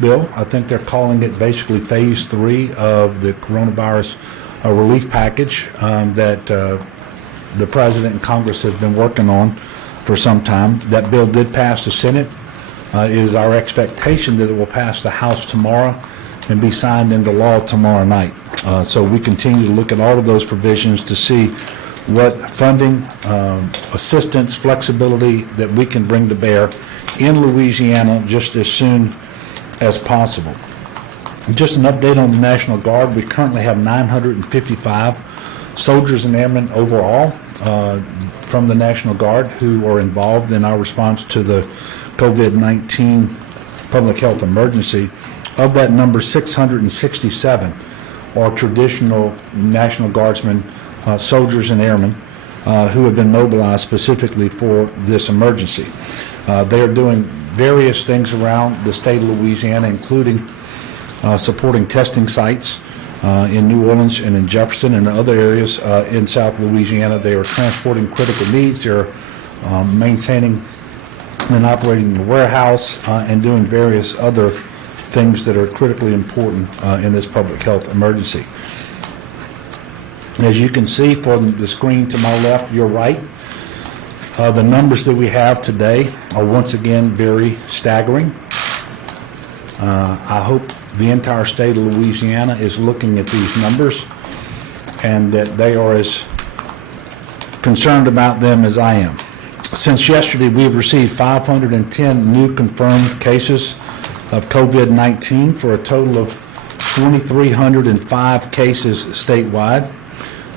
bill. I think they're calling it basically phase 3 of the coronavirus relief package that the President and Congress have been working on for some time. That bill did pass the Senate. It is our expectation that it will pass the House tomorrow and be signed into law tomorrow night. So we continue to look at all of those provisions to see what funding, assistance, flexibility that we can bring to bear in Louisiana just as soon as possible. Just an update on the National Guard. We currently have 955 soldiers and airmen overall from the National Guard who are involved in our response to the COVID-19 public health emergency. Of that number, 667 are traditional National Guardsmen, soldiers and airmen who have been mobilized specifically for this emergency. They are doing various things around the state of Louisiana, including supporting testing sites in New Orleans and in Jefferson and other areas in South Louisiana. They are transporting critical needs. They're maintaining and operating the warehouse and doing various other things that are critically important in this public health emergency. As you can see from the screen to my left, your right, the numbers that we have today are once again very staggering. I hope the entire state of Louisiana is looking at these numbers and that they are as concerned about them as I am. Since yesterday, we have received 510 new confirmed cases of COVID-19 for a total of 2,305 cases statewide.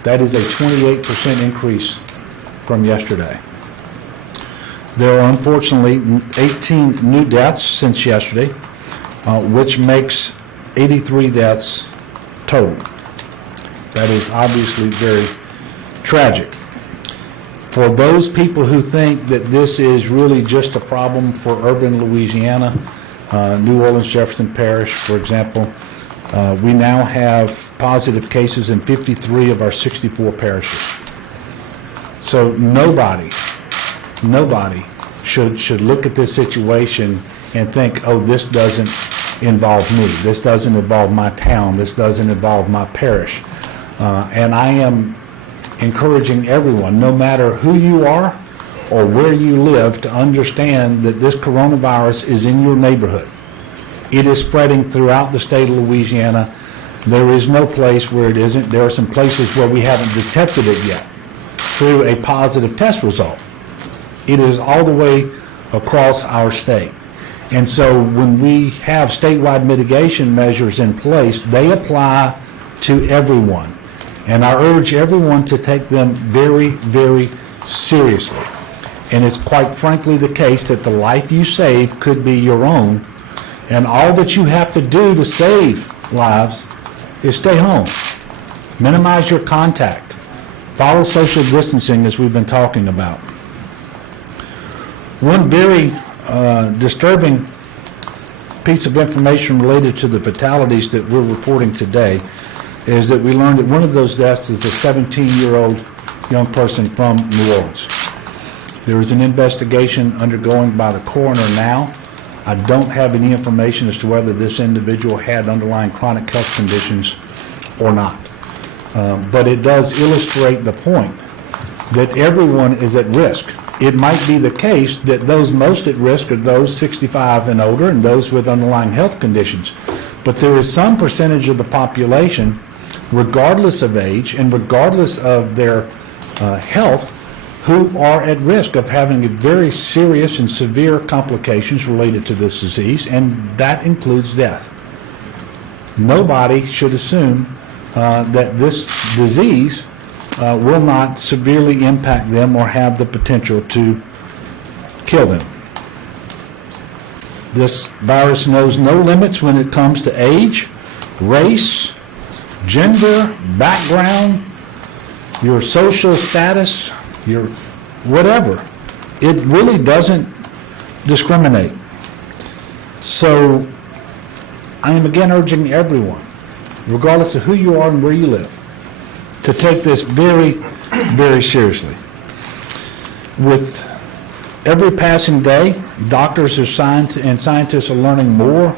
That is a 28% increase from yesterday. There are unfortunately 18 new deaths since yesterday, which makes 83 deaths total. That is obviously very tragic. For those people who think that this is really just a problem for urban Louisiana, New Orleans, Jefferson Parish, for example, we now have positive cases in 53 of our 64 parishes. So nobody should look at this situation and think, oh, this doesn't involve me, this doesn't involve my town, this doesn't involve my parish. And I am encouraging everyone, no matter who you are or where you live, to understand that this coronavirus is in your neighborhood. It is spreading throughout the state of Louisiana. There is no place where it isn't. There are some places where we haven't detected it yet through a positive test result. It is all the way across our state. And so when we have statewide mitigation measures in place, they apply to everyone. And I urge everyone to take them very, very seriously. And it's quite frankly the case that the life you save could be your own. And all that you have to do to save lives is stay home. Minimize your contact. Follow social distancing, as we've been talking about. One very disturbing piece of information related to the fatalities that we're reporting today is that we learned that one of those deaths is a 17-year-old young person from New Orleans. There is an investigation undergoing by the coroner now. I don't have any information as to whether this individual had underlying chronic health conditions or not. But it does illustrate the point that everyone is at risk. It might be the case that those most at risk are those 65 and older and those with underlying health conditions. But there is some percentage of the population, regardless of age and regardless of their health, who are at risk of having very serious and severe complications related to this disease, and that includes death. Nobody should assume that this disease will not severely impact them or have the potential to kill them. This virus knows no limits when it comes to age, race, gender, background, your social status, your whatever. It really doesn't discriminate. So I am again urging everyone, regardless of who you are and where you live, to take this very, very seriously. With every passing day, doctors and scientists are learning more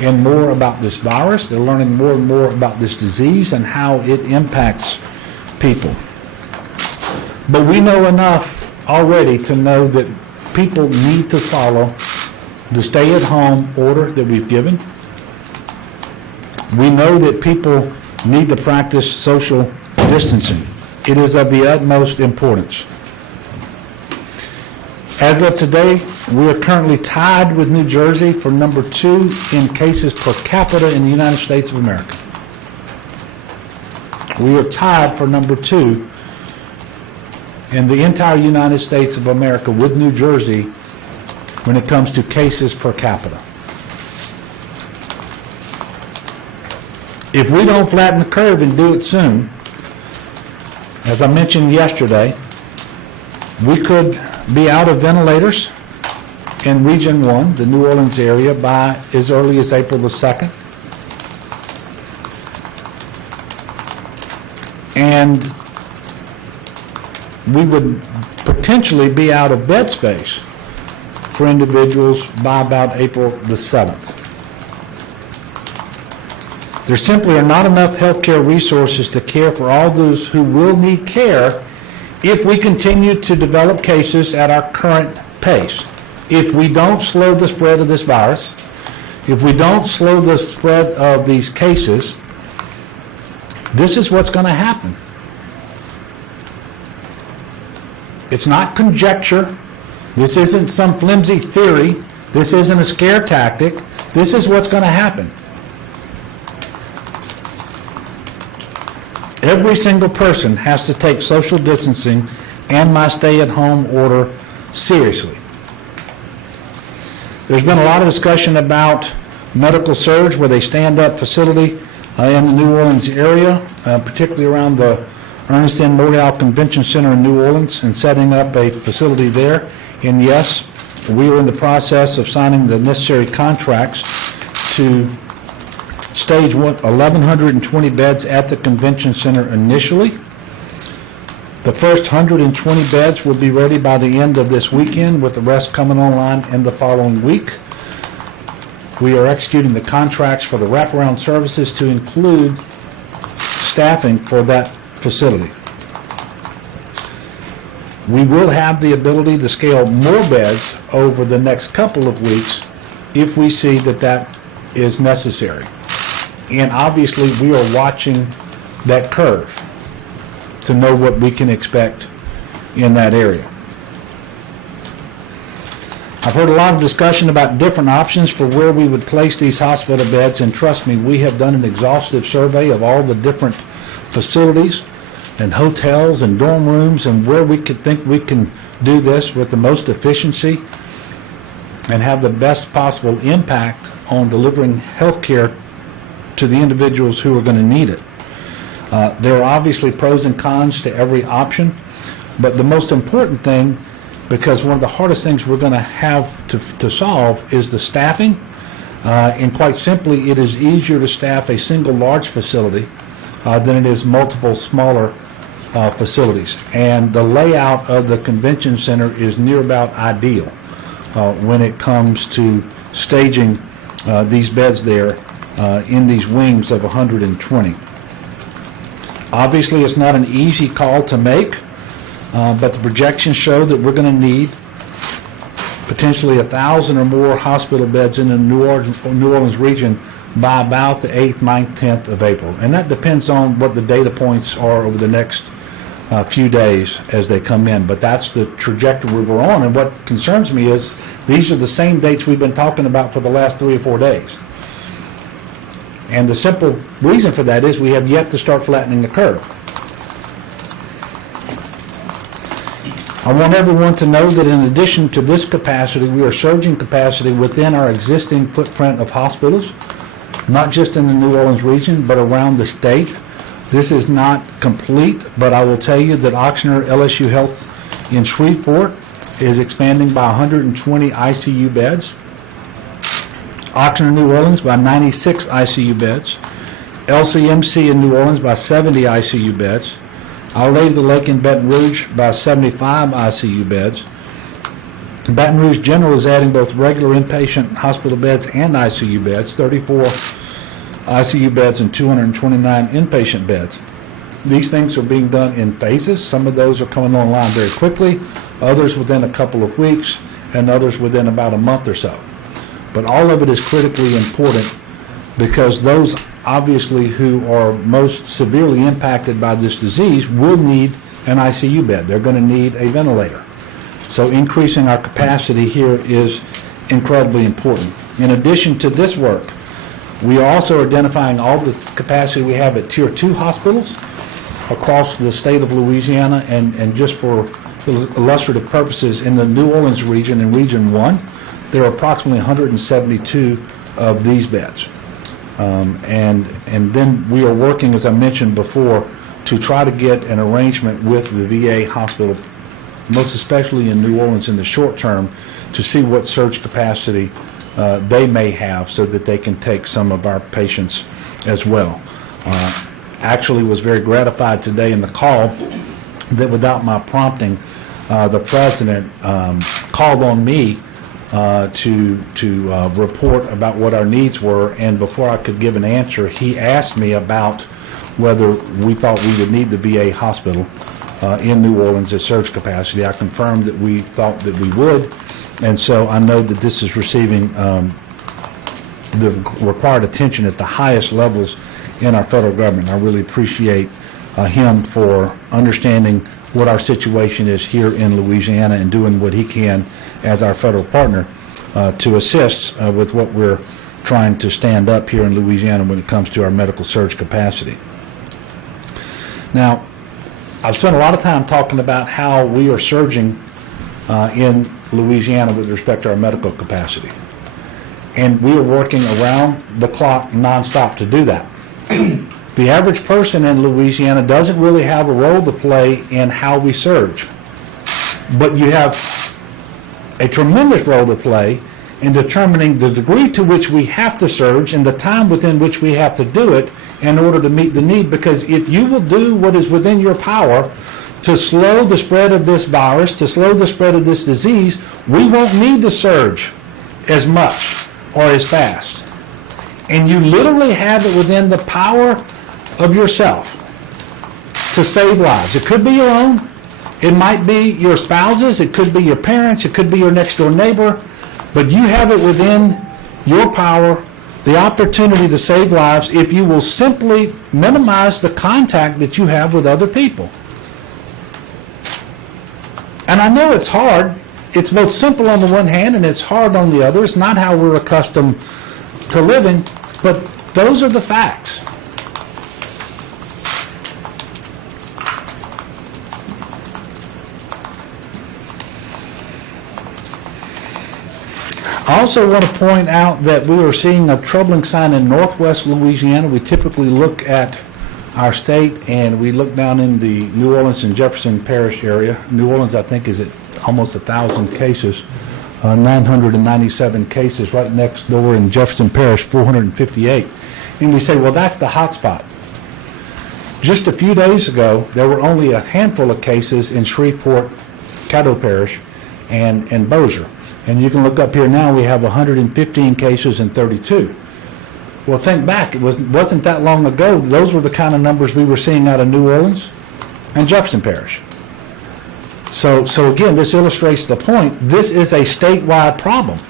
and more about this virus. They're learning more and more about this disease and how it impacts people. But we know enough already to know that people need to follow the stay-at-home order that we've given. We know that people need to practice social distancing. It is of the utmost importance. As of today, we are currently tied with New Jersey for number 2 in cases per capita in the United States of America. We are tied for number 2 in the entire United States of America with New Jersey when it comes to cases per capita. If we don't flatten the curve and do it soon, as I mentioned yesterday, we could be out of ventilators in Region 1, the New Orleans area, by as early as April the 2nd. And we would potentially be out of bed space for individuals by about April the 7th. There simply are not enough healthcare resources to care for all those who will need care if we continue to develop cases at our current pace. If we don't slow the spread of this virus, if we don't slow the spread of these cases, this is what's going to happen. It's not conjecture. This isn't some flimsy theory. This isn't a scare tactic. This is what's going to happen. Every single person has to take social distancing and my stay-at-home order seriously. There's been a lot of discussion about medical surge, where they stand-up facility in the New Orleans area, particularly around the Ernest N. Morehouse Convention Center in New Orleans, and setting up a facility there. And yes, we are in the process of signing the necessary contracts to stage 1,120 beds at the convention center initially. The first 120 beds will be ready by the end of this weekend, with the rest coming online in the following week. We are executing the contracts for the wraparound services to include staffing for that facility. We will have the ability to scale more beds over the next couple of weeks if we see that that is necessary. And obviously, we are watching that curve to know what we can expect in that area. I've heard a lot of discussion about different options for where we would place these hospital beds, and trust me, we have done an exhaustive survey of all the different facilities and hotels and dorm rooms and where we could think we can do this with the most efficiency and have the best possible impact on delivering health care to the individuals who are going to need it. There are obviously pros and cons to every option, but the most important thing, because one of the hardest things we're going to have to solve, is the staffing. And quite simply, it is easier to staff a single large facility than it is multiple smaller facilities. And the layout of the convention center is near about ideal when it comes to staging these beds there in these wings of 120. Obviously, it's not an easy call to make, but the projections show that we're going to need potentially 1,000 or more hospital beds in the New Orleans region by about the 8th, 9th, 10th of April. And that depends on what the data points are over the next few days as they come in. But that's the trajectory we're on. And what concerns me is these are the same dates we've been talking about for the last 3 or 4 days. And the simple reason for that is we have yet to start flattening the curve. I want everyone to know that in addition to this capacity, we are surging capacity within our existing footprint of hospitals, not just in the New Orleans region, but around the state. This is not complete, but I will tell you that Ochsner LSU Health in Shreveport is expanding by 120 ICU beds. Ochsner New Orleans by 96 ICU beds. LCMC in New Orleans by 70 ICU beds. Our Lady of the Lake in Baton Rouge by 75 ICU beds. Baton Rouge General is adding both regular inpatient hospital beds and ICU beds, 34 ICU beds and 229 inpatient beds. These things are being done in phases. Some of those are coming online very quickly, others within a couple of weeks, and others within about a month or so. But all of it is critically important because those obviously who are most severely impacted by this disease will need an ICU bed. They're going to need a ventilator. So increasing our capacity here is incredibly important. In addition to this work, we are also identifying all the capacity we have at Tier 2 hospitals across the state of Louisiana, and just for illustrative purposes, in the New Orleans region, in Region 1, there are approximately 172 of these beds. And then we are working, as I mentioned before, to try to get an arrangement with the VA hospital, most especially in New Orleans in the short term, to see what surge capacity they may have so that they can take some of our patients as well. Actually was very gratified today in the call that without my prompting, the president called on me to report about what our needs were, and before I could give an answer, he asked me about whether we thought we would need the VA hospital in New Orleans at surge capacity. I confirmed that we thought that we would, and so I know that this is receiving the required attention at the highest levels in our federal government. I really appreciate him for understanding what our situation is here in Louisiana and doing what he can as our federal partner to assist with what we're trying to stand up here in Louisiana when it comes to our medical surge capacity. Now, I've spent a lot of time talking about how we are surging in Louisiana with respect to our medical capacity. And we are working around the clock nonstop to do that. The average person in Louisiana doesn't really have a role to play in how we surge. But you have a tremendous role to play in determining the degree to which we have to surge and the time within which we have to do it in order to meet the need. Because if you will do what is within your power to slow the spread of this virus, to slow the spread of this disease, we won't need to surge as much or as fast. And you literally have it within the power of yourself to save lives. It could be your own, it might be your spouses, it could be your parents, it could be your next door neighbor, but you have it within your power, the opportunity to save lives if you will simply minimize the contact that you have with other people. And I know it's hard. It's both simple on the one hand and it's hard on the other. It's not how we're accustomed to living, but those are the facts. I also want to point out that we are seeing a troubling sign in northwest Louisiana. We typically look at our state and we look down in the New Orleans and Jefferson Parish area. New Orleans, I think, is at almost 1,000 cases, 997 cases. Right next door in Jefferson Parish, 458. And we say, well, that's the hot spot. Just a few days ago, there were only a handful of cases in Shreveport, Caddo Parish, and Bossier. And you can look up here now, we have 115 cases and 32. Well, think back, it wasn't that long ago, those were the kind of numbers we were seeing out of New Orleans and Jefferson Parish. So again, this illustrates the point. This is a statewide problem.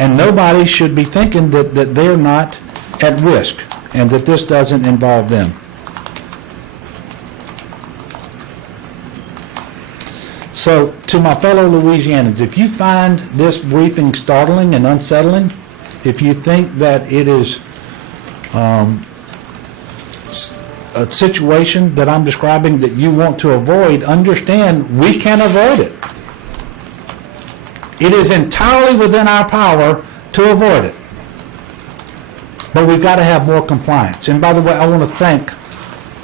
And nobody should be thinking that they're not at risk and that this doesn't involve them. So, to my fellow Louisianans, if you find this briefing startling and unsettling, if you think that it is a situation that I'm describing that you want to avoid, understand we can avoid it. It is entirely within our power to avoid it. But we've got to have more compliance. And by the way, I want to thank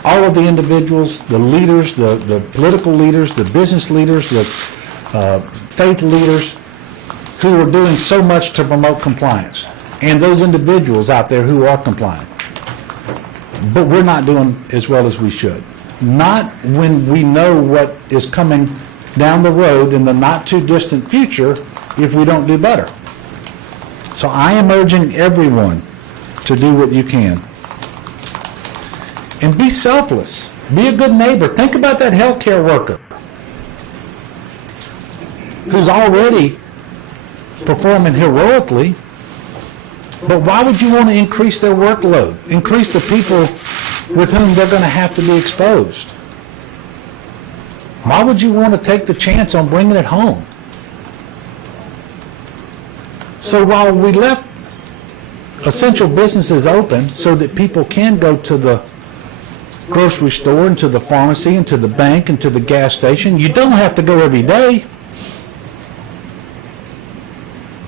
all of the individuals, the leaders, the political leaders, the business leaders, the faith leaders who are doing so much to promote compliance, and those individuals out there who are compliant. But we're not doing as well as we should. Not when we know what is coming down the road in the not-too-distant future if we don't do better. So I am urging everyone to do what you can. And be selfless. Be a good neighbor. Think about that healthcare worker who's already performing heroically, but why would you want to increase their workload, increase the people with whom they're going to have to be exposed? Why would you want to take the chance on bringing it home? So while we left essential businesses open so that people can go to the grocery store and to the pharmacy and to the bank and to the gas station, you don't have to go every day.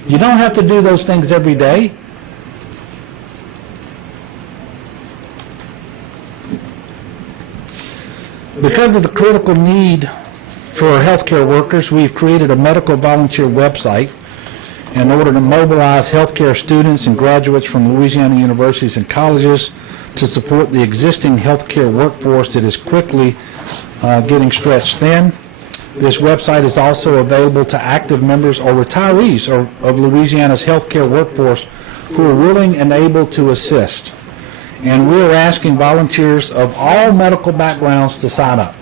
You don't have to do those things every day. Because of the critical need for our healthcare workers, we've created a medical volunteer website in order to mobilize healthcare students and graduates from Louisiana universities and colleges to support the existing healthcare workforce that is quickly getting stretched thin. This website is also available to active members or retirees of Louisiana's healthcare workforce who are willing and able to assist. And we're asking volunteers of all medical backgrounds to sign up.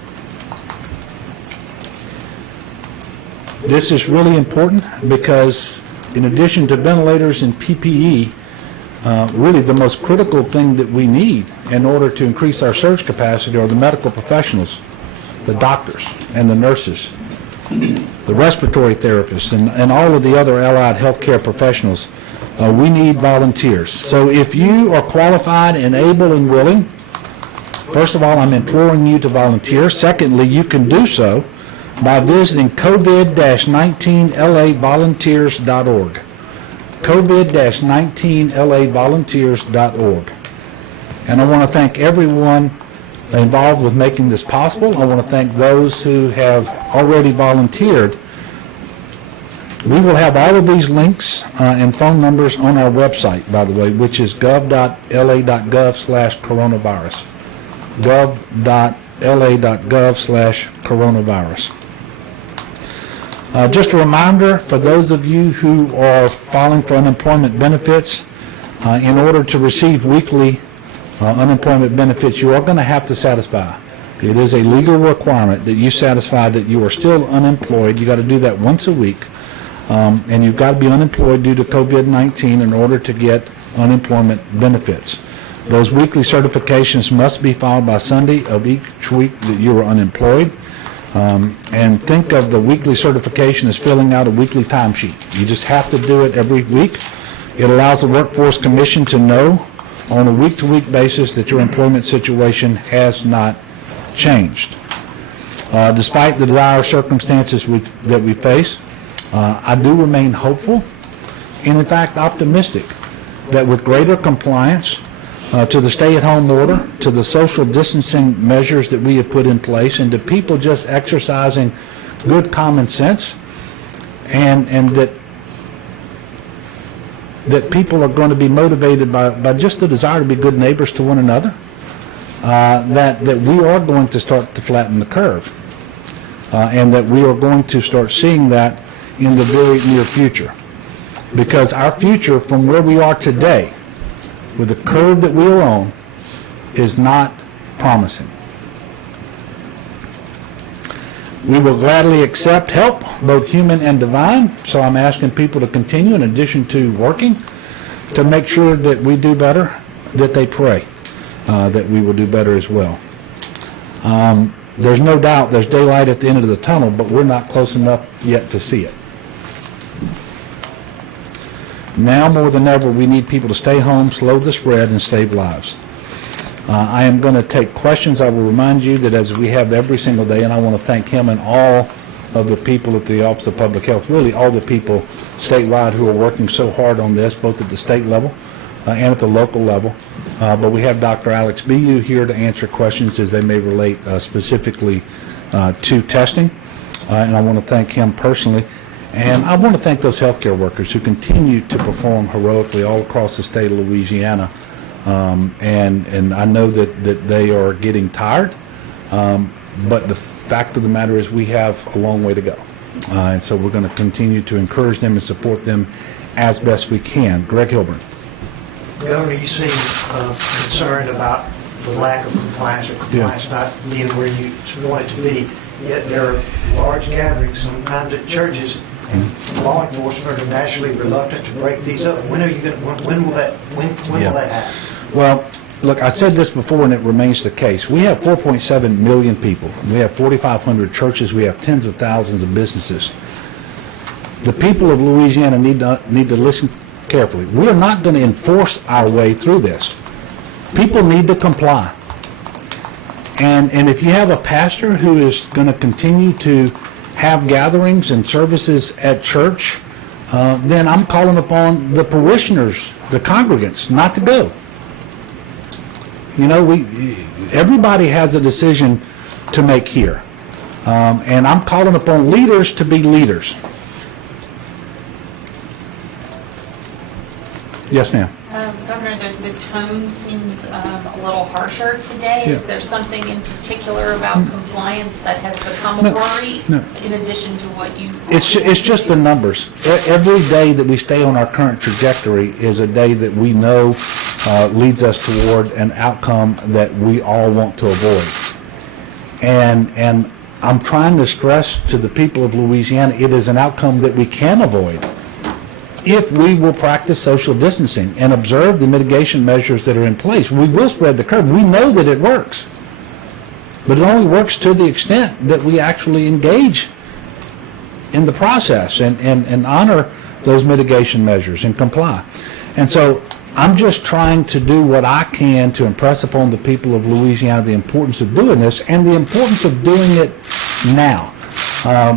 This is really important because in addition to ventilators and PPE, really the most critical thing that we need in order to increase our surge capacity are the medical professionals, the doctors and the nurses, the respiratory therapists, and all of the other allied healthcare professionals. We need volunteers. So if you are qualified and able and willing, first of all, I'm imploring you to volunteer. Secondly, you can do so by visiting COVID-19LAvolunteers.org. COVID-19LAvolunteers.org. And I want to thank everyone involved with making this possible. I want to thank those who have already volunteered. We will have all of these links and phone numbers on our website, by the way, which is gov.la.gov/coronavirus. gov.la.gov/coronavirus. Just a reminder for those of you who are filing for unemployment benefits, in order to receive weekly unemployment benefits, you are going to have to satisfy. It is a legal requirement that you satisfy that you are still unemployed. You got to do that once a week. And you've got to be unemployed due to COVID-19 in order to get unemployment benefits. Those weekly certifications must be filed by Sunday of each week that you are unemployed. And think of the weekly certification as filling out a weekly timesheet. You just have to do it every week. It allows the Workforce Commission to know on a week-to-week basis that your employment situation has not changed. Despite the dire circumstances that we face, I do remain hopeful and, in fact, optimistic that with greater compliance to the stay-at-home order, to the social distancing measures that we have put in place, and to people just exercising good common sense, and that people are going to be motivated by just the desire to be good neighbors to one another, that we are going to start to flatten the curve, and that we are going to start seeing that in the very near future. Because our future from where we are today, with the curve that we are on, is not promising. We will gladly accept help, both human and divine, so I'm asking people to continue, in addition to working, to make sure that we do better, that they pray that we will do better as well. There's no doubt there's daylight at the end of the tunnel, but we're not close enough yet to see it. Now more than ever, we need people to stay home, slow the spread, and save lives. I am going to take questions. I will remind you that as we have every single day, and I want to thank him and all of the people at the Office of Public Health, really all the people statewide who are working so hard on this, both at the state level and at the local level. But we have Dr. Alex Bu here to answer questions as they may relate specifically to testing. And I want to thank him personally. And I want to thank those healthcare workers who continue to perform heroically all across the state of Louisiana. And I know that they are getting tired, but the fact of the matter is we have a long way to go. And so we're going to continue to encourage them and support them as best we can. Greg Hilburn. Governor, you seem concerned about the lack of compliance or compliance not being where you want it to be. Yet there are large gatherings sometimes at churches, and law enforcement are naturally reluctant to break these up. When are you going? When will that happen? Well, look, I said this before, and it remains the case. We have 4.7 million people. We have 4,500 churches. We have tens of thousands of businesses. The people of Louisiana need to listen carefully. We are not going to enforce our way through this. People need to comply. And if you have a pastor who is going to continue to have gatherings and services at church, then I'm calling upon the parishioners, the congregants, not to go. You know, everybody has a decision to make here. And I'm calling upon leaders to be leaders. Yes, ma'am. Governor, the tone seems a little harsher today. Yeah. Is there something in particular about compliance that has become a worry in addition to what you... It's just the numbers. Every day that we stay on our current trajectory is a day that we know leads us toward an outcome that we all want to avoid. And I'm trying to stress to the people of Louisiana, it is an outcome that we can avoid if we will practice social distancing and observe the mitigation measures that are in place. We will spread the curve. We know that it works. But it only works to the extent that we actually engage in the process and honor those mitigation measures and comply. And so I'm just trying to do what I can to impress upon the people of Louisiana the importance of doing this and the importance of doing it now.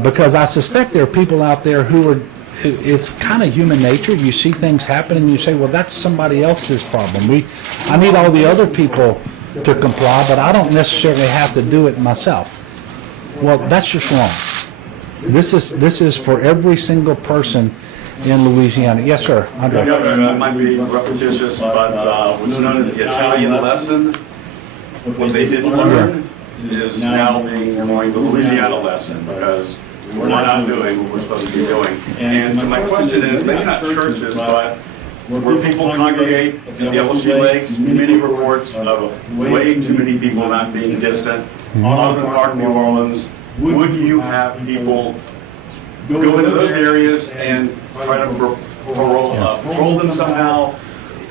Because I suspect there are people out there who are, it's kind of human nature. You see things happen and you say, well, that's somebody else's problem. I need all the other people to comply, but I don't necessarily have to do it myself. Well, that's just wrong. This is for every single person in Louisiana. Yes, sir. Andre. Governor, that might be repetitious, but what's known as the Italian lesson, what they didn't learn is now being going the Louisiana lesson, because we're not doing what we're supposed to be doing. And so my question is, maybe not churches, but where people congregate at the LSU Lakes, many reports of way too many people not being distant. Auburn Park, New Orleans, would you have people go into those areas and try to patrol them somehow?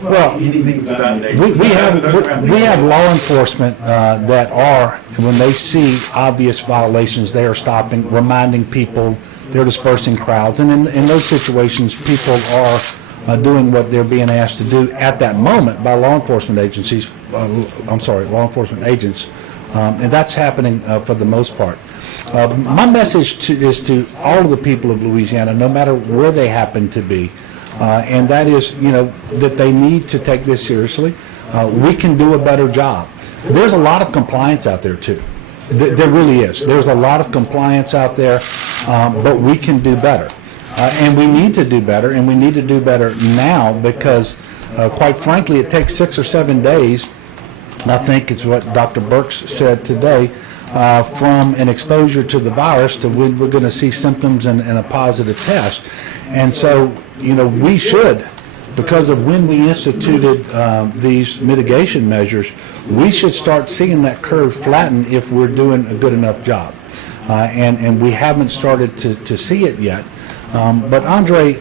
Well, Anything to that nature? we have law enforcement that are, when they see obvious violations, they are stopping, reminding people, they're dispersing crowds. And in those situations, people are doing what they're being asked to do at that moment by law enforcement agencies, law enforcement agents. And that's happening for the most part. My message is to all of the people of Louisiana, no matter where they happen to be, and that is, that they need to take this seriously. We can do a better job. There's a lot of compliance out there, too. There really is. There's a lot of compliance out there, but we can do better. And we need to do better, and we need to do better now because, quite frankly, it takes 6 or 7 days, I think it's what Dr. Burks said today, from an exposure to the virus to when we're going to see symptoms and a positive test. And so, we should, because of when we instituted these mitigation measures, we should start seeing that curve flatten if we're doing a good enough job. And we haven't started to see it yet. But Andre,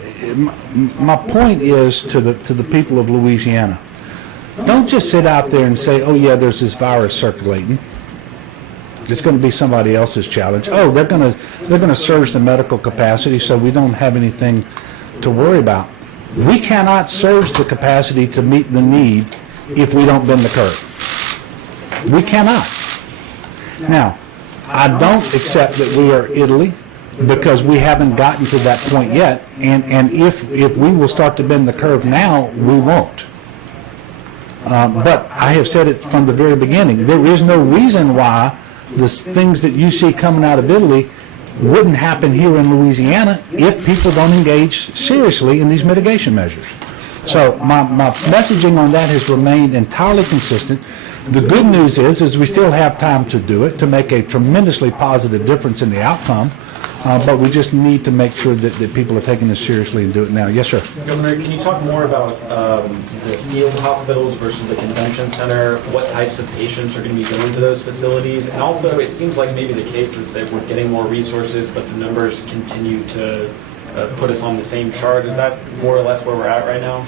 my point is to the people of Louisiana, don't just sit out there and say, oh yeah, there's this virus circulating. It's going to be somebody else's challenge. Oh, they're going to surge the medical capacity, so we don't have anything to worry about. We cannot surge the capacity to meet the need if we don't bend the curve. We cannot. Now, I don't accept that we are Italy because we haven't gotten to that point yet, and if we will start to bend the curve now, we won't. But I have said it from the very beginning. There is no reason why the things that you see coming out of Italy wouldn't happen here in Louisiana if people don't engage seriously in these mitigation measures. So my messaging on that has remained entirely consistent. The good news is we still have time to do it, to make a tremendously positive difference in the outcome, but we just need to make sure that people are taking this seriously and do it now. Yes, sir. Governor, can you talk more about the field hospitals versus the convention center? What types of patients are going to be going to those facilities? And also, it seems like maybe the case is that we're getting more resources, but the numbers continue to put us on the same chart. Is that more or less where we're at right now?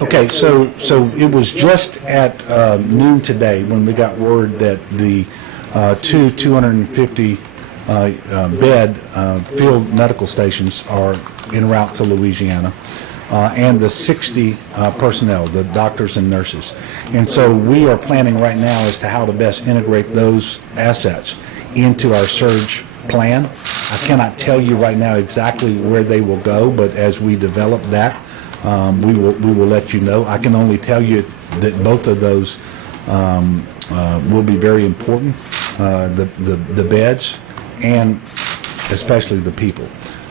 Okay, so it was just at noon today when we got word that the 250 bed field medical stations are en route to Louisiana, and the 60 personnel, the doctors and nurses. And so we are planning right now as to how to best integrate those assets into our surge plan. I cannot tell you right now exactly where they will go, but as we develop that, we will let you know. I can only tell you that both of those will be very important, the beds and especially the people.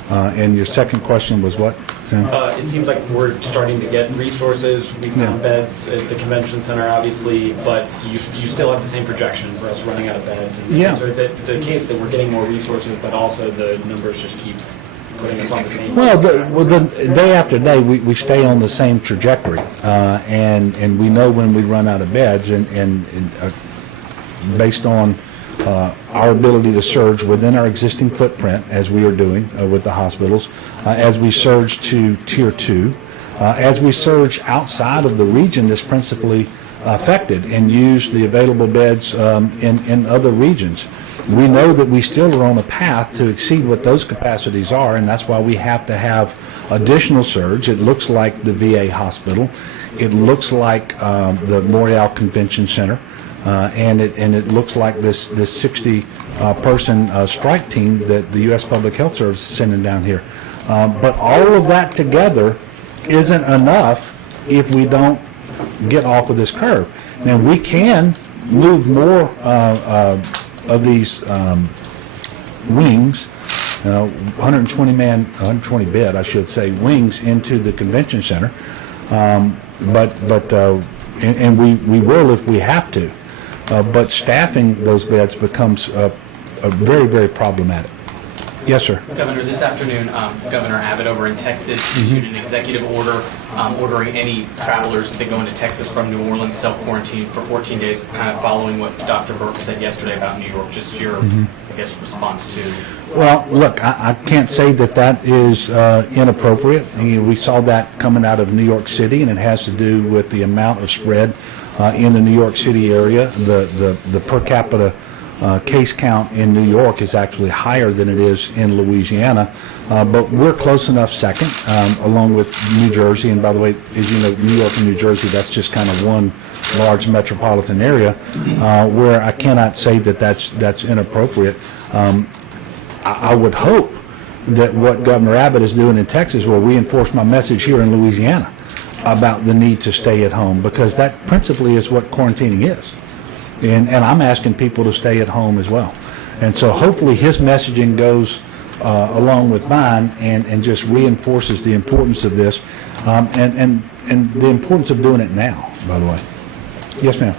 And your second question was what, Sam? It seems like we're starting to get resources. We found beds at the convention center, obviously, but you still have the same projection for us running out of beds. And Yeah. So is it the case that we're getting more resources, but also the numbers just keep putting us on the same? Well, the day after day, we stay on the same trajectory, and we know when we run out of beds, and based on our ability to surge within our existing footprint, as we are doing with the hospitals, as we surge to Tier 2, as we surge outside of the region that's principally affected and use the available beds in other regions. We know that we still are on a path to exceed what those capacities are, and that's why we have to have additional surge. It looks like the VA hospital. It looks like the Montreal Convention Center. And it looks like this 60 person strike team that the U.S. Public Health Service is sending down here. But all of that together isn't enough if we don't get off of this curve. Now, we can move more of these wings, 120 bed, I should say, wings into the convention center. And we will if we have to. But staffing those beds becomes very, very problematic. Yes, sir. Governor, this afternoon, Governor Abbott over in Texas issued an executive order ordering any travelers that go into Texas from New Orleans self-quarantine for 14 days, kind of following what Dr. Burke said yesterday about New York. Just your, I guess, response to... Well, look, I can't say that is inappropriate. We saw that coming out of New York City, and it has to do with the amount of spread in the New York City area. The per capita case count in New York is actually higher than it is in Louisiana, but we're close enough second, along with New Jersey. And by the way, as you know, New York and New Jersey, that's just kind of one large metropolitan area, where I cannot say that's inappropriate. I would hope that what Governor Abbott is doing in Texas will reinforce my message here in Louisiana about the need to stay at home, because that principally is what quarantining is. And I'm asking people to stay at home as well. And so hopefully his messaging goes along with mine and just reinforces the importance of this and the importance of doing it now, by the way. Yes, ma'am.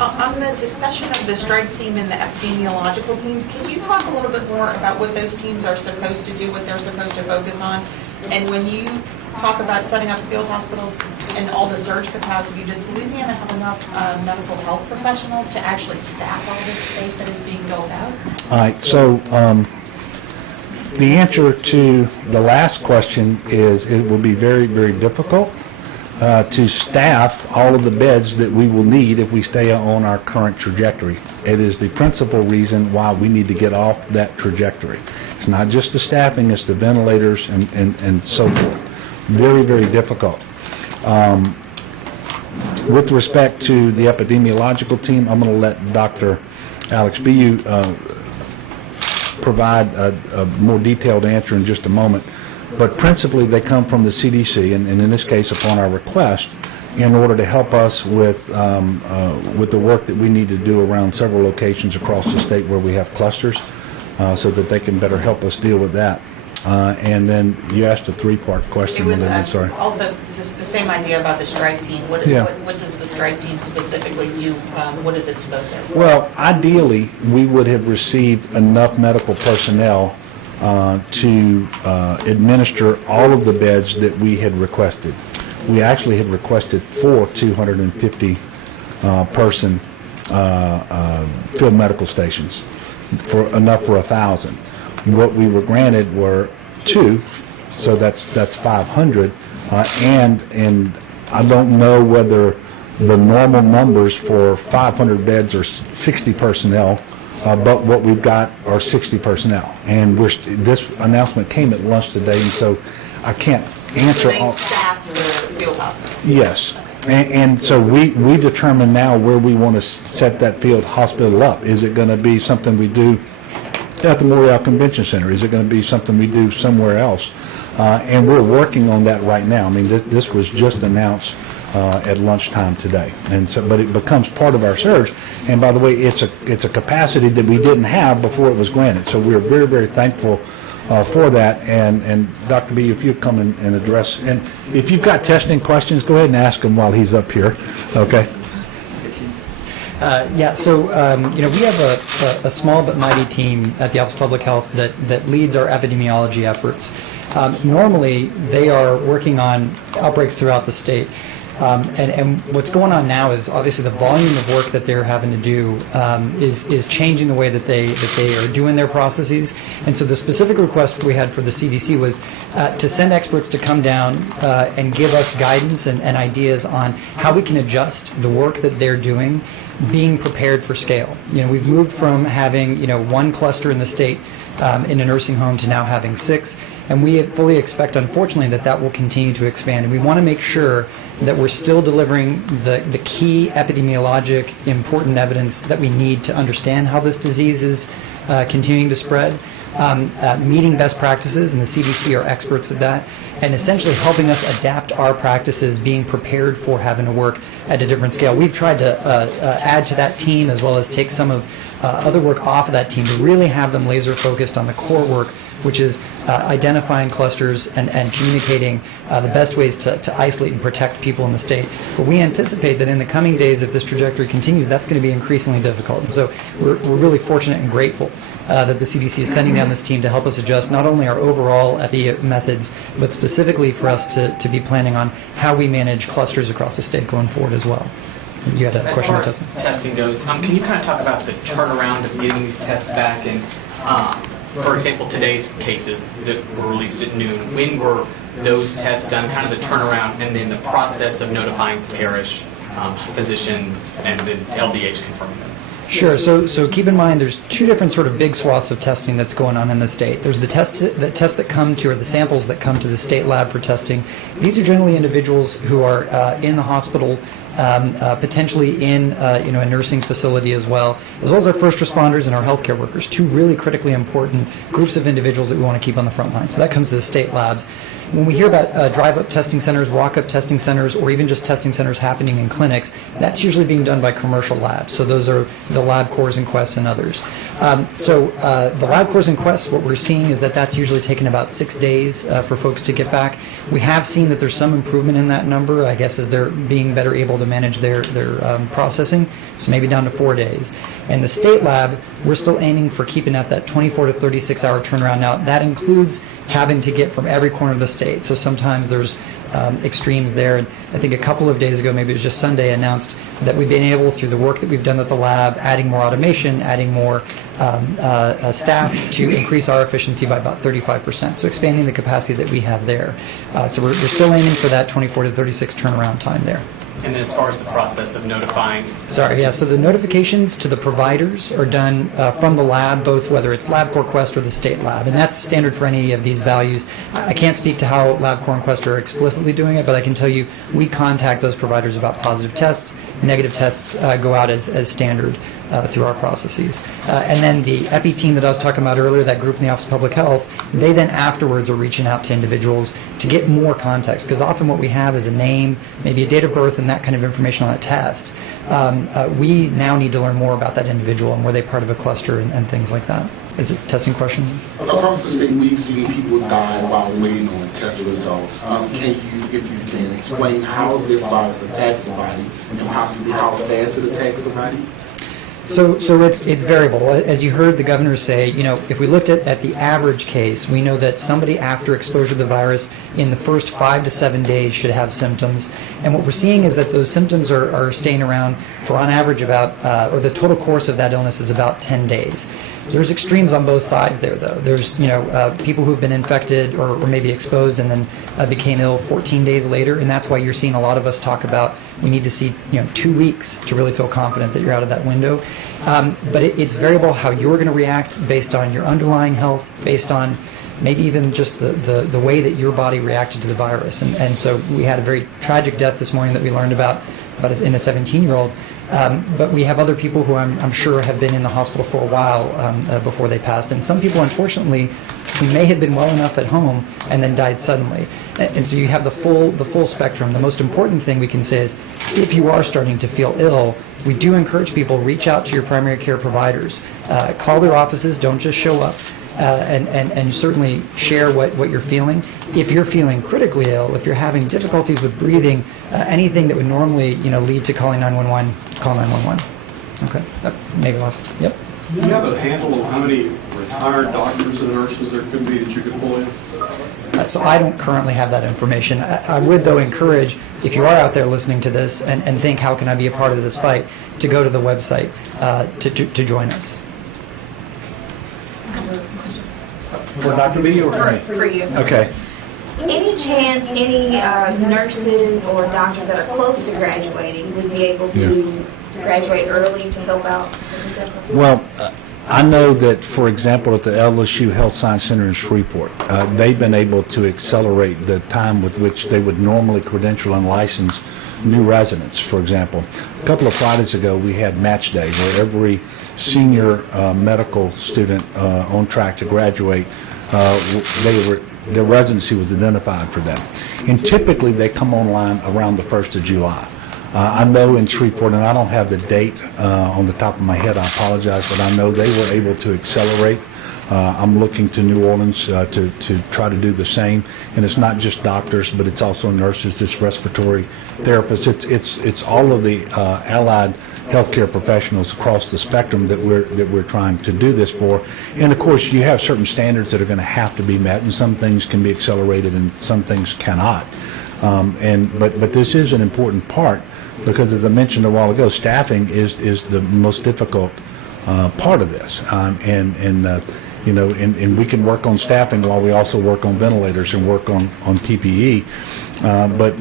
On the discussion of the strike team and the epidemiological teams, can you talk a little bit more about what those teams are supposed to do, what they're supposed to focus on? And when you talk about setting up field hospitals and all the surge capacity, does Louisiana have enough medical health professionals to actually staff all this space that is being built out? All right, so the answer to the last question is it will be very, very difficult to staff all of the beds that we will need if we stay on our current trajectory. It is the principal reason why we need to get off that trajectory. It's not just the staffing, it's the ventilators and so forth. Very, very difficult. With respect to the epidemiological team, I'm going to let Dr. Alex Bu provide a more detailed answer in just a moment. But principally, they come from the CDC, and in this case, upon our request, in order to help us with the work that we need to do around several locations across the state where we have clusters, so that they can better help us deal with that. And then you asked a three-part It question, was Melinda, I'm sorry. also the same idea about the strike team. Yeah. What does the strike team specifically do? What is its focus? Well, ideally, we would have received enough medical personnel to administer all of the beds that we had requested. We actually had requested 4 250-person field medical stations, for enough for 1,000. What we were granted were 2, so that's 500, and I don't know whether the normal numbers for 500 beds are 60 personnel, but what we've got are 60 personnel. And this announcement came at lunch today, and so I can't answer They all. staff the field hospital. Yes. And so we determine now where we want to set that field hospital up. Is it going to be something we do at the Morial Convention Center? Is it going to be something we do somewhere else? And we're working on that right now. I mean, this was just announced at lunchtime today, and so, but it becomes part of our surge. And by the way, it's a capacity that we didn't have before it was granted. So we're very, very thankful for that. And Dr. B, if you come and address, and if you've got testing questions, go ahead and ask him while he's up here. Okay. We have a small but mighty team at the Office of Public Health that leads our epidemiology efforts. Normally, they are working on outbreaks throughout the state. And what's going on now is obviously the volume of work that they're having to do is changing the way that they are doing their processes. And so the specific request we had for the CDC was to send experts to come down and give us guidance and ideas on how we can adjust the work that they're doing, being prepared for scale. We've moved from having one cluster in the state in a nursing home to now having 6, and we fully expect, unfortunately, that will continue to expand. And we want to make sure that we're still delivering the key epidemiologic important evidence that we need to understand how this disease is continuing to spread, meeting best practices, and the CDC are experts at that, and essentially helping us adapt our practices, being prepared for having to work at a different scale. We've tried to add to that team as well as take some of other work off of that team to really have them laser focused on the core work, which is identifying clusters and communicating the best ways to isolate and protect people in the state. But we anticipate that in the coming days, if this trajectory continues, that's going to be increasingly difficult. And so we're really fortunate and grateful that the CDC is sending down this team to help us adjust not only our overall epi methods, but specifically for us to be planning on how we manage clusters across the state going forward as well. You had a question about As testing? far as testing goes, can you kind of talk about the turnaround of getting these tests back? And, for example, today's cases that were released at noon, when were those tests done, kind of the turnaround, and then the process of notifying parish, physician, and then LDH confirming them? Sure. So keep in mind there's 2 different sort of big swaths of testing that's going on in the state. There's the tests that come to, or the samples that come to the state lab for testing. These are generally individuals who are in the hospital, potentially in a nursing facility as well as our first responders and our healthcare workers, 2 really critically important groups of individuals that we want to keep on the front line. So that comes to the state labs. When we hear about drive-up testing centers, walk-up testing centers, or even just testing centers happening in clinics, that's usually being done by commercial labs. So those are the LabCorps and Quests and others. The LabCorps and Quests, what we're seeing is that that's usually taken about 6 days for folks to get back. We have seen that there's some improvement in that number, I guess, as they're being better able to manage their processing, so maybe down to 4 days. And the state lab, we're still aiming for keeping at that 24 to 36 hour turnaround. Now, that includes having to get from every corner of the state, so sometimes there's extremes there. And I think a couple of days ago, maybe it was just Sunday, announced that we've been able, through the work that we've done at the lab, adding more automation, adding more staff, to increase our efficiency by about 35%, so expanding the capacity that we have there. So we're still aiming for that 24 to 36 turnaround time there. And then as far as the process of notifying? So the notifications to the providers are done from the lab, both whether it's LabCorps, Quest, or the state lab, and that's standard for any of these values. I can't speak to how LabCorps and Quest are explicitly doing it, but I can tell you we contact those providers about positive tests. Negative tests go out as standard through our processes. And then the EPI team that I was talking about earlier, that group in the Office of Public Health, they then afterwards are reaching out to individuals to get more context, because often what we have is a name, maybe a date of birth, and that kind of information on a test. We now need to learn more about that individual and were they part of a cluster and things like that. Is it a testing question? Across the state, we've seen people die while waiting on test results. Can you, if you can, explain how this virus attacks the body and possibly how fast it attacks the body? So it's variable. As you heard the governor say, if we looked at the average case, we know that somebody after exposure to the virus in the first 5 to 7 days should have symptoms. And what we're seeing is that those symptoms are staying around for on average about, or the total course of that illness is about 10 days. There's extremes on both sides there, though. There's, people who've been infected or maybe exposed and then became ill 14 days later, and that's why you're seeing a lot of us talk about we need to see, 2 weeks to really feel confident that you're out of that window. But it's variable how you're going to react based on your underlying health, based on maybe even just the way that your body reacted to the virus. And so we had a very tragic death this morning that we learned about in a 17-year-old. But we have other people who I'm sure have been in the hospital for a while before they passed. And some people, unfortunately, who may have been well enough at home and then died suddenly. And so you have the full spectrum. The most important thing we can say is if you are starting to feel ill, we do encourage people, reach out to your primary care providers. Call their offices, don't just show up. And certainly share what you're feeling. If you're feeling critically ill, if you're having difficulties with breathing, anything that would normally lead to calling 911, call 911. Okay, maybe last. Yep. Do you have a handle on how many retired doctors and nurses there could be that you could pull in? So I don't currently have that information. I would, though, encourage, if you are out there listening to this and think, how can I be a part of this fight, to go to the website to join us. For Dr. B or for me? For you. Okay. Any chance any nurses or doctors that are close to graduating would be able to graduate early to help out with this? Well, I know that, for example, at the LSU Health Science Center in Shreveport, they've been able to accelerate the time with which they would normally credential and license new residents. For example, a couple of Fridays ago, we had match day where every senior medical student on track to graduate, their residency was identified for them. And typically, they come online around the 1st of July. I know in Shreveport, and I don't have the date on the top of my head, I apologize, but I know they were able to accelerate. I'm looking to New Orleans to try to do the same. And it's not just doctors, but it's also nurses, it's respiratory therapists. It's all of the allied healthcare professionals across the spectrum that we're trying to do this for. And of course, you have certain standards that are going to have to be met, and some things can be accelerated and some things cannot. But this is an important part, because as I mentioned a while ago, staffing is the most difficult part of this. And we can work on staffing while we also work on ventilators and work on PPE. But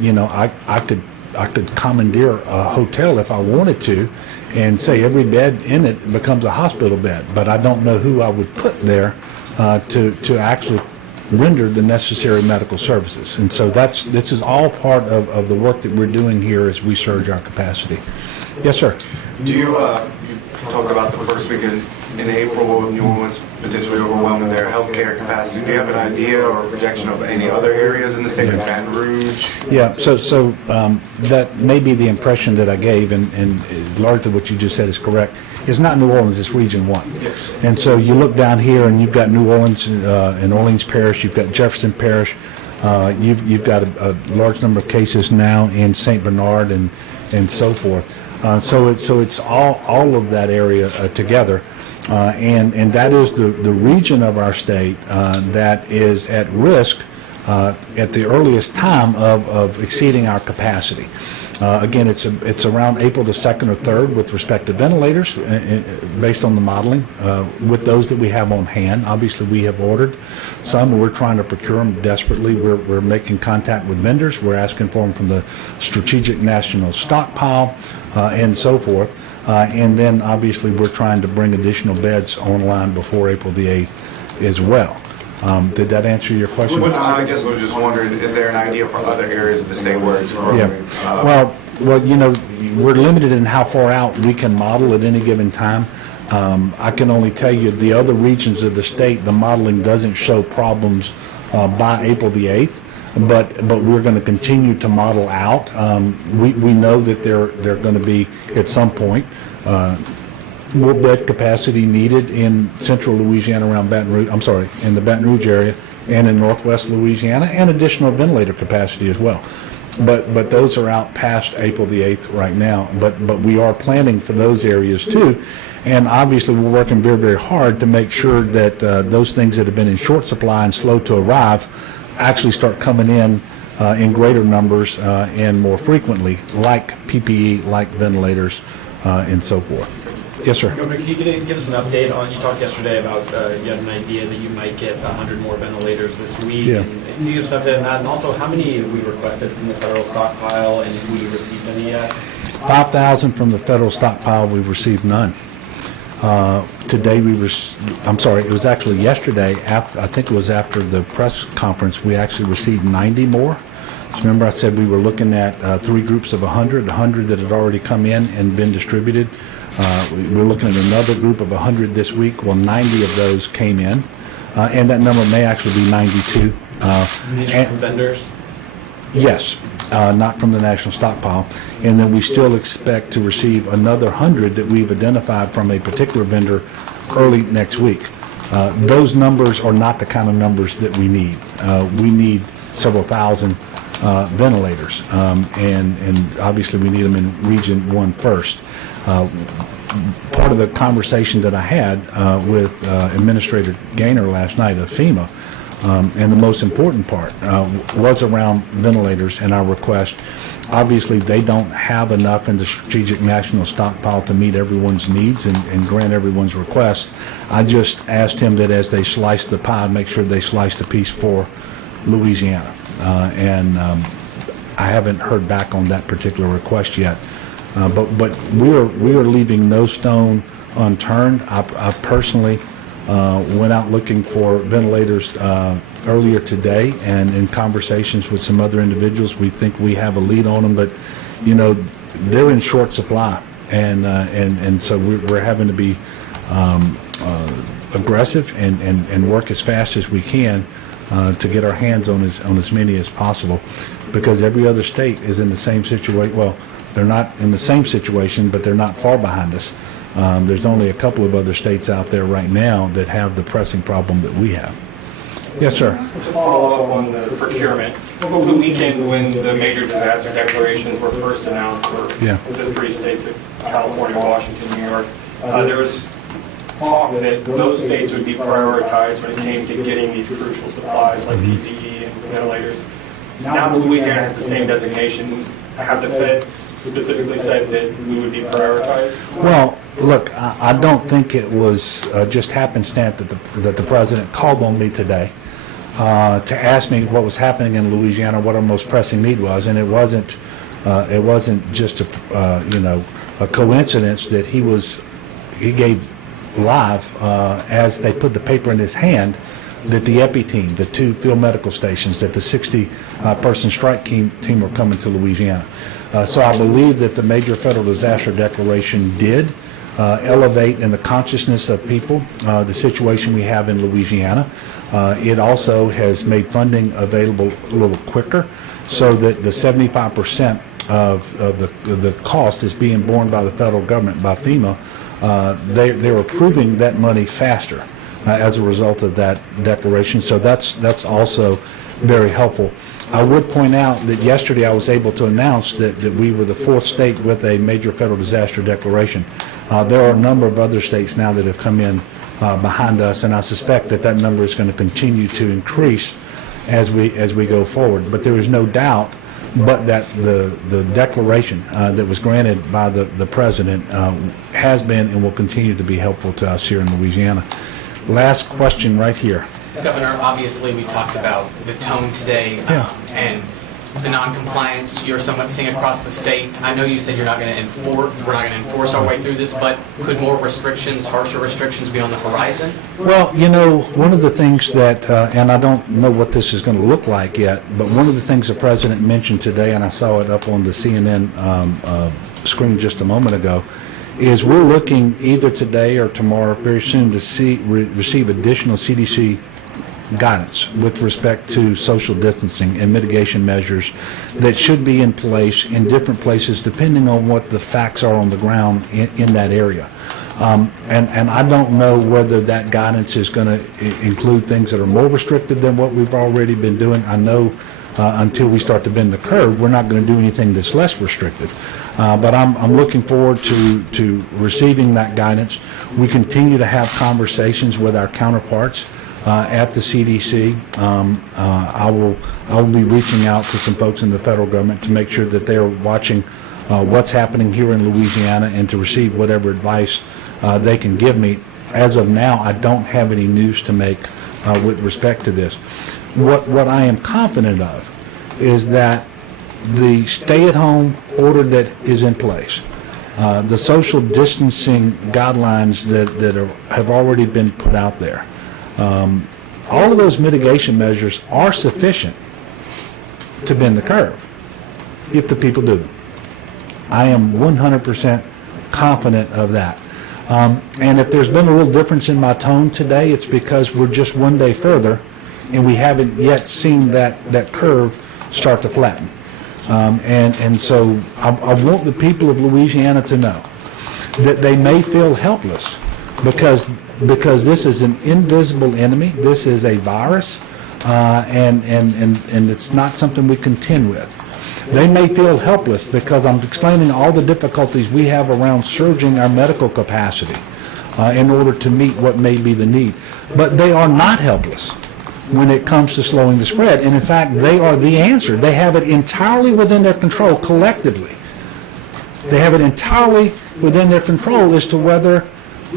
I could commandeer a hotel if I wanted to and say every bed in it becomes a hospital bed, but I don't know who I would put there to actually render the necessary medical services. And so this is all part of the work that we're doing here as we surge our capacity. Yes, sir. Do you talk about the first week in April of New Orleans potentially overwhelming their healthcare capacity? Do you have an idea or projection of any other areas in the state of Baton Rouge? Yeah, so that may be the impression that I gave, and largely what you just said is correct. It's not New Orleans, it's Region 1. And so you look down here and you've got New Orleans and Orleans Parish, you've got Jefferson Parish, you've got a large number of cases now in St. Bernard and so forth. So it's all of that area together. And that is the region of our state that is at risk at the earliest time of exceeding our capacity. Again, it's around April the 2nd or 3rd with respect to ventilators, based on the modeling, with those that we have on hand. Obviously, we have ordered some. We're trying to procure them desperately. We're making contact with vendors. We're asking for them from the Strategic National Stockpile and so forth. And then, obviously, we're trying to bring additional beds online before April the 8th as well. Did that answer your question? I guess I was just wondering, is there an idea for other areas of the state where it's growing? Yeah. Well, Well, we're limited in how far out we can model at any given time. I can only tell you the other regions of the state, the modeling doesn't show problems by April the 8th, but we're going to continue to model out. We know that they're going to be, at some point, more bed capacity needed in central Louisiana around Baton Rouge, in the Baton Rouge area and in northwest Louisiana, and additional ventilator capacity as well. But those are out past April the 8th right now. But we are planning for those areas too. And obviously we're working very, very hard to make sure that those things that have been in short supply and slow to arrive actually start coming in greater numbers and more frequently, like PPE, like ventilators, and so forth. Yes, sir. Governor, can you give us an update on, you talked yesterday about you had an idea that you might get 100 more ventilators this week. Yeah. And can you give us an update on that? And also, how many we requested from the federal stockpile, and have we received any yet? 5,000 from the federal stockpile, we've received none. Today it was actually yesterday, I think it was after the press conference, we actually received 90 more. So remember I said we were looking at 3 groups of 100 that had already come in and been distributed. We're looking at another group of 100 this week. Well, 90 of those came in, and that number may actually be 92. These are from vendors? Yes, not from the national stockpile. And then we still expect to receive another 100 that we've identified from a particular vendor early next week. Those numbers are not the kind of numbers that we need. We need several thousand ventilators, and obviously we need them in Region 1 first. Part of the conversation that I had with Administrator Gaynor last night of FEMA, and the most important part was around ventilators and our request. Obviously, they don't have enough in the strategic national stockpile to meet everyone's needs and grant everyone's request. I just asked him that as they slice the pie, make sure they slice the piece for Louisiana. And I haven't heard back on that particular request yet. But we are leaving no stone unturned. I personally went out looking for ventilators earlier today, and in conversations with some other individuals, we think we have a lead on them. But they're in short supply, and so we're having to be aggressive and work as fast as we can to get our hands on as many as possible, because every other state is in the same situation. Well, they're not in the same situation, but they're not far behind us. There's only a couple of other states out there right now that have the pressing problem that we have. Yes, sir. To follow up on the procurement, over the weekend when the major disaster declarations were first announced for the 3 states of California, Washington, New York, there was talk that those states would be prioritized when it came to getting these crucial supplies like PPE and ventilators. Now that Louisiana has the same designation, have the feds specifically said that we would be prioritized? Well, look, I don't think it was just happenstance that the president called on me today to ask me what was happening in Louisiana, what our most pressing need was, and it wasn't just a coincidence that he gave live as they put the paper in his hand that the EPI team, the 2 field medical stations, that the 60-person strike team were coming to Louisiana. So I believe that the major federal disaster declaration did elevate in the consciousness of people the situation we have in Louisiana. It also has made funding available a little quicker, so that the 75% of the cost is being borne by the federal government, by FEMA. They're approving that money faster as a result of that declaration. So that's also very helpful. I would point out that yesterday I was able to announce that we were the 4th state with a major federal disaster declaration. There are a number of other states now that have come in behind us, and I suspect that number is going to continue to increase as we go forward. But there is no doubt but that the declaration that was granted by the president has been and will continue to be helpful to us here in Louisiana. Last question right here. Governor, obviously we talked about the tone today, and the non-compliance you're somewhat seeing across the state? I know you said we're not going to enforce our way through this, but could more restrictions, harsher restrictions be on the horizon? Well, one of the things that, and I don't know what this is going to look like yet, but one of the things the president mentioned today, and I saw it up on the CNN screen just a moment ago, is we're looking either today or tomorrow, very soon, to receive additional CDC guidance with respect to social distancing and mitigation measures that should be in place in different places depending on what the facts are on the ground in that area. And I don't know whether that guidance is going to include things that are more restrictive than what we've already been doing. I know until we start to bend the curve, we're not going to do anything that's less restrictive. But I'm looking forward to receiving that guidance. We continue to have conversations with our counterparts at the CDC. I will be reaching out to some folks in the federal government to make sure that they're watching what's happening here in Louisiana and to receive whatever advice they can give me. As of now, I don't have any news to make with respect to this. What I am confident of is that the stay-at-home order that is in place, the social distancing guidelines that have already been put out there, all of those mitigation measures are sufficient to bend the curve if the people do them. I am 100% confident of that. And if there's been a little difference in my tone today, it's because we're just one day further and we haven't yet seen that curve start to flatten. And so I want the people of Louisiana to know that they may feel helpless because this is an invisible enemy. This is a virus, and it's not something we contend with. They may feel helpless because I'm explaining all the difficulties we have around surging our medical capacity in order to meet what may be the need. But they are not helpless when it comes to slowing the spread. And in fact, they are the answer. They have it entirely within their control collectively. They have it entirely within their control as to whether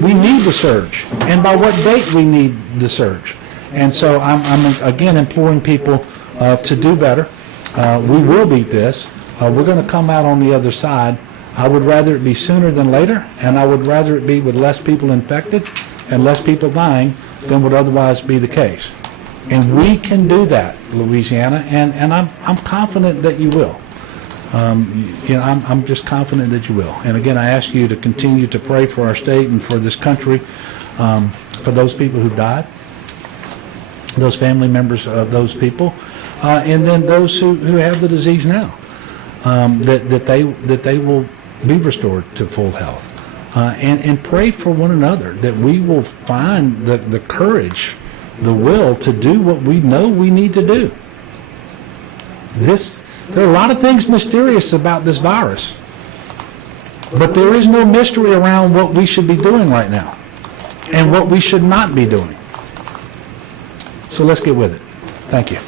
we need the surge and by what date we need the surge. And so I'm again imploring people to do better. We will beat this. We're going to come out on the other side. I would rather it be sooner than later, and I would rather it be with less people infected and less people dying than would otherwise be the case. And we can do that, Louisiana, and I'm confident that you will. I'm just confident that you will. And again, I ask you to continue to pray for our state and for this country, for those people who died, those family members of those people, and then those who have the disease now, that they will be restored to full health. And pray for one another, that we will find the courage, the will to do what we know we need to do. There are a lot of things mysterious about this virus, but there is no mystery around what we should be doing right now and what we should not be doing. So let's get with it. Thank you.